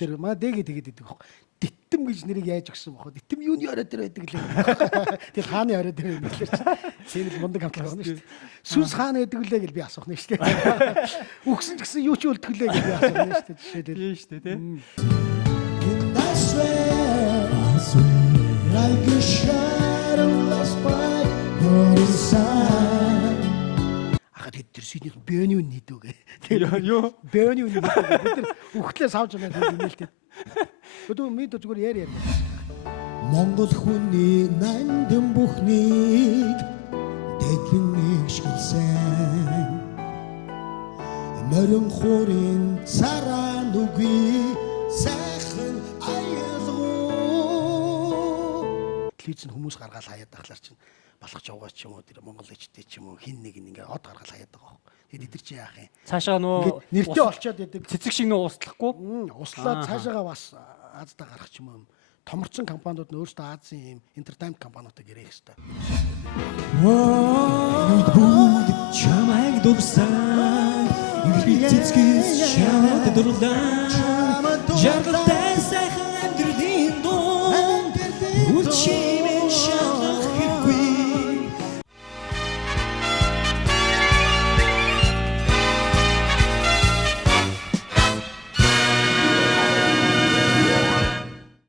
Тэр маа дэгээ тэгээд идэг баг. Дитэм гэж нэрийг яаж өгсөн бохоо. Дитэм юуны орой дээр байдаг лээ. Тэр хааны орой дээр байдаг лээ. Тийм л мундаг хамтлаг байна шүү дээ. Сүнс хаана байдаг лээ гэж би асуух нь шүү дээ. Үгсэн ч гэсэн юу ч үлдэх лээ гэж би асуух нь шүү дээ. Жишээ дээр. Тийм шүү дээ тийм. Like a shadow lost by your side. Ахад тэр сүйний бөөний үн нийдүүгээ. Юу? Бөөний үн нийдүүгээ. Бид нар үхтлээ савж байгаа юм нээлттэй. Өдөө мэд зүгээр яар. Монгол хүний нандин бүхнийг дэдлэн нэгшгэлсэн. Морин хорин цараа нүгүй сайхан аялгуу. Телевизэн хүмүүс гаргаал хаяад ахлаар чинь балах жавгаа ч юм уу тэр Монгол ичтэй ч юм уу хин нэг ингээ од гаргаал хаяад байгаа хөө. Тэгээд эдгэр чи яах юм? Цаашаа нөө нэртэй олчоод идэг. цэцэг шиг нөө ууслахгүй. Услаад цаашаага бас Аздаа гарах ч юм уу. Томорцсон компаниуд нь өөрсдөө Азийн юм entertainment компаниудыг ярих хэрэгтэй. Бүгд чамайг дурсан. Их цэцгээс чамд дурлаа. Жаргалтай